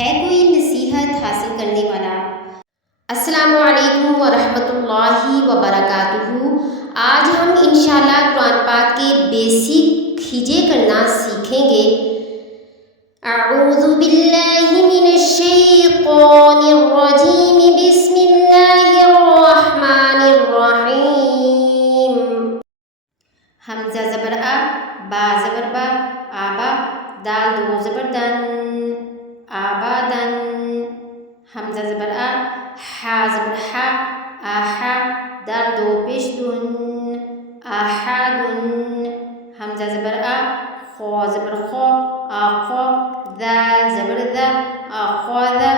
ہے کوئی نصیحت حاصل کرنے والا؟ السلام علیکم ورحمۃ اللہ وبرکاتہ۔ آج ہم انشاءاللہ قرآن پاک کے بیسک ہجے کرنا سیکھیں گے۔ اعوذ باللہ من الشیطان الرجیم، بسم اللہ الرحمن الرحیم۔ حمزہ زبر آ، با زبر با، آبا، دال دو زبر دن، آبادن۔ حمزہ زبر آ، حا زبر حا، آحا، دال دو پیش دن، آحادن۔ حمزہ زبر آ، خو زبر خو، آخو، دال زبر دا، آخوذا۔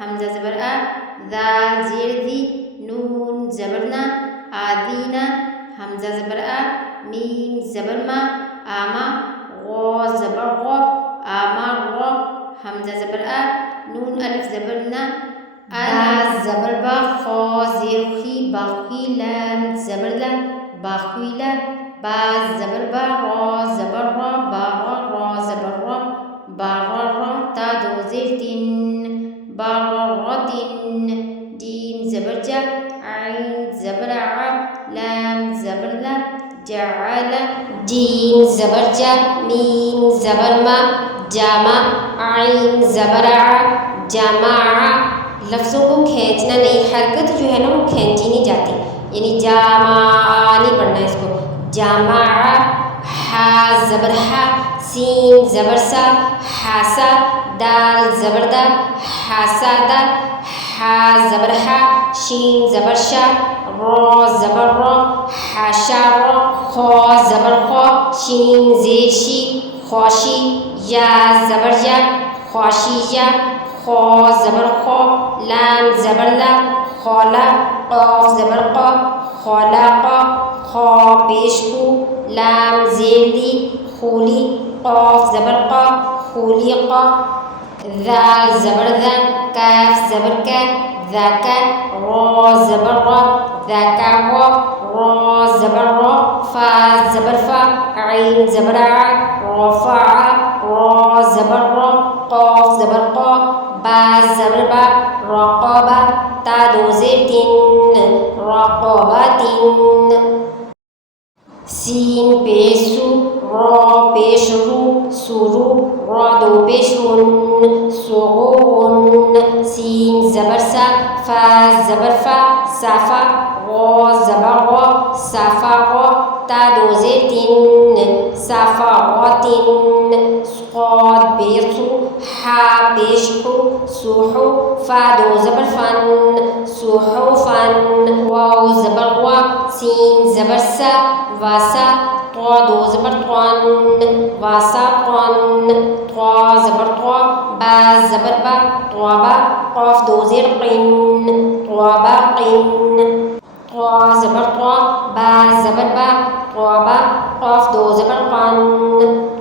حمزہ زبر آ، دال زیر دی، نون زبر نا، آدینا۔ حمزہ زبر آ، میم زبر ما، آما، غو زبر غو، آما غو۔ حمزہ زبر آ، نون الف زبر نا، با زبر با، خو زیر خی، باخی، لام زبر لا، باخیلا۔ با زبر با، رو زبر رو، با رو، رو زبر رو، با رو رو۔ تا دو زیر تین، با رو رو تین۔ جیم زبر جا، عین زبر ع، لام زبر لا، جعل۔ جیم زبر جا، میم زبر ما، جامع، عین زبر ع، جامع۔ لفظوں کو کھینچنا نہیں، حرکت جو ہے نا وہ کھینچی نہیں جاتی، یعنی جامع نہیں پڑھنا ہے اس کو، جامع۔ حا زبر حا، سین زبر سا، حاسا، دال زبر دا، حاسادا۔ حا زبر حا، شین زبر شا، رو زبر رو، حاشا رو۔ خو زبر خو، شین زیر شی، خوشی۔ یا زبر یا، خوشی یا۔ خو زبر خو، لام زبر لا، خولا۔ قاف زبر قا، خلق۔ خو پیش خو، لام زیر دی، خولی۔ قاف زبر قا، خلق۔ ذال زبر ذا، کاف زبر کا، ذاکا۔ رو زبر را، ذاکا رو، رو زبر رو۔ فا زبر فا، عین زبر ع، رفع۔ رو زبر رو، قاف زبر قا، با زبر با، رقابہ۔ تا دو زیر تین، رقابۃ۔ سین پیش سو، رو پیش رو، سرو۔ رو دو پیش رن، سرون۔ سین زبر سا، فا زبر فا، صافا۔ غو زبر غو، صافا غو۔ تا دو زیر تین، صافاغات۔ صاد پیش سو، حا پیش حو، سوحو۔ فا دو زبر فن، سوحوفن۔ واو زبر وا، سین زبر سا، واسا۔ طوا دو زبر طوان، واساطن۔ طوا زبر طوا، با زبر با، طوابا۔ قاف دو زیر قن، طواباقن۔ طوا زبر طوا، با زبر با، طوابا۔ قاف دو زبر قن،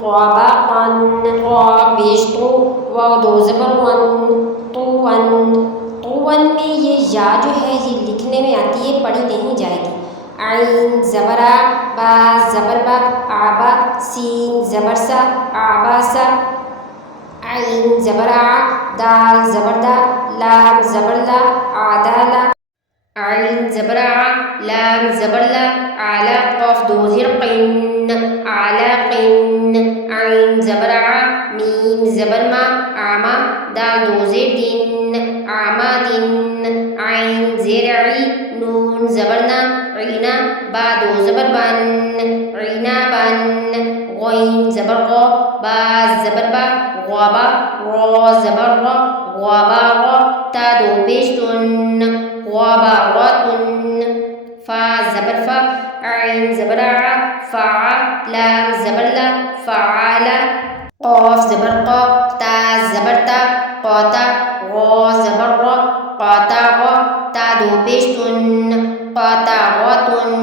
طواباقن۔ طوا پیش طو، واو دو زبر ون، طوون۔ طوون میں یہ یا جو ہے یہ لکھنے میں آتی ہے، پڑھی نہیں جائے گی۔ عین زبر آ، با زبر با، آبا۔ سین زبر سا، آباسا۔ عین زبر آ، دال زبر دا، لام زبر لا، عدالا۔ عین زبر آ، لام زبر لا، اعلی۔ قاف دو زیر قن، اعلاقن۔ عین زبر آ، میم زبر ما، آما۔ دال دو زیر دن، آمادن۔ عین زیر عی، نون زبر نا، عینا۔ با دو زبر بن، عنابن۔ غین زبر غو، با زبر با، غوابا۔ رو زبر رو، غواباغو۔ تا دو پیش تن، غواباغوتن۔ فا زبر فا، عین زبر ع، فعا۔ لام زبر لا، فعالا۔ قاف زبر قا، تا زبر تا، قاتا۔ غو زبر غو، قاطاغو۔ تا دو پیش تن، قاطاغوتن۔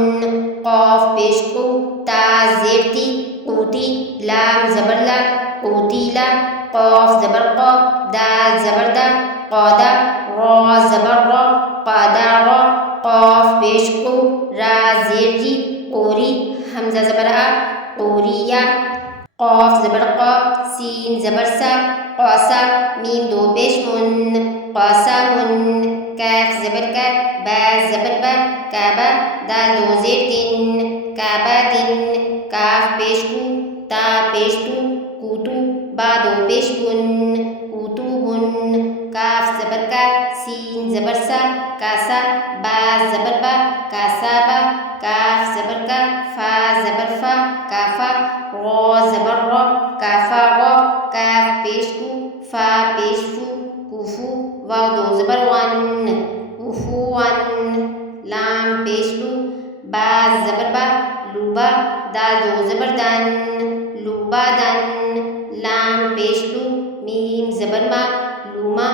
قاف پیش قو، تا زیر تی، قوتی۔ لام زبر لا، قوتیلا۔ قاف زبر قا، دال زبر دا، قادا۔ رو زبر رو، قاداغو۔ قاف پیش قو، را زیر ری، قوری۔ حمزہ زبر آ، قوریا۔ قاف زبر قا، سین زبر سا، قاسا، میم دو پیش من، قاسمن، کاف زبر کا، با زبر با، کعبہ، دال دو زیر تین، کعبۃ، کاف پیش کو، تا پیش تو، کوتو، با دو پیش کن، کوتوبن، کاف زبر کا، سین زبر سا، کاسا، با زبر با، کاسابا، کاف زبر کا، فا زبر فا، کافا، را زبر را، کافا را، کاف پیش کو، فا پیش فو، کوفو، واو دو زبر ون، کوفوون، لام پیش لو، با زبر با، لوبا، دال دو زبر دن، لوبادن، لام پیش لو، میم زبر ما، لوما،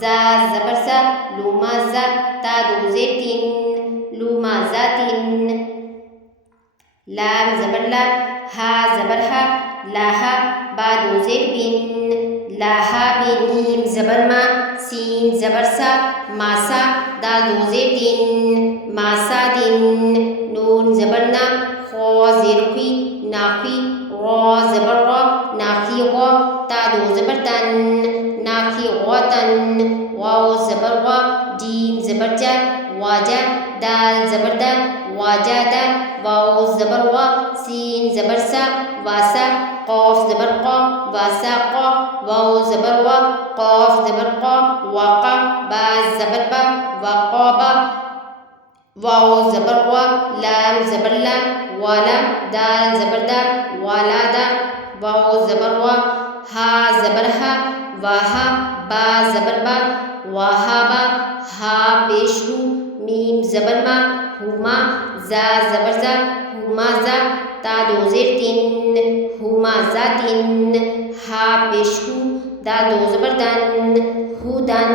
زا زبر زا، لوما زا، تا دو زیر تین، لوما زاتین، لام زبر لا، ہا زبر ہا، لاہا، با دو زیر بن، لاہا بن، میم زبر ما، سین زبر سا، ماسا، دال دو زیر تین، ماسا دن، نون زبر نا، خوا زیر خوی، ناخوی، را زبر را، ناخی غا، تا دو زبر تن، ناخی غاتن، واو زبر وا، جیم زبر جا، واجا، دال زبر دا، واجادا، واو زبر وا، سین زبر سا، واسا، قاف زبر قا، واساقا، واو زبر وا، قاف زبر قا، واقا، با زبر با، وقابا، واو زبر وا، لام زبر لا، والا، دال زبر دا، والادا، واو زبر وا، ہا زبر ہا، واہا، با زبر با، واہابا، ہا پیش ہو، میم زبر ما، ہوما، زا زبر زا، ہوما زا، تا دو زیر تین، ہوما زاتین، ہا پیش ہو، دال دو زبر دن، ہودن.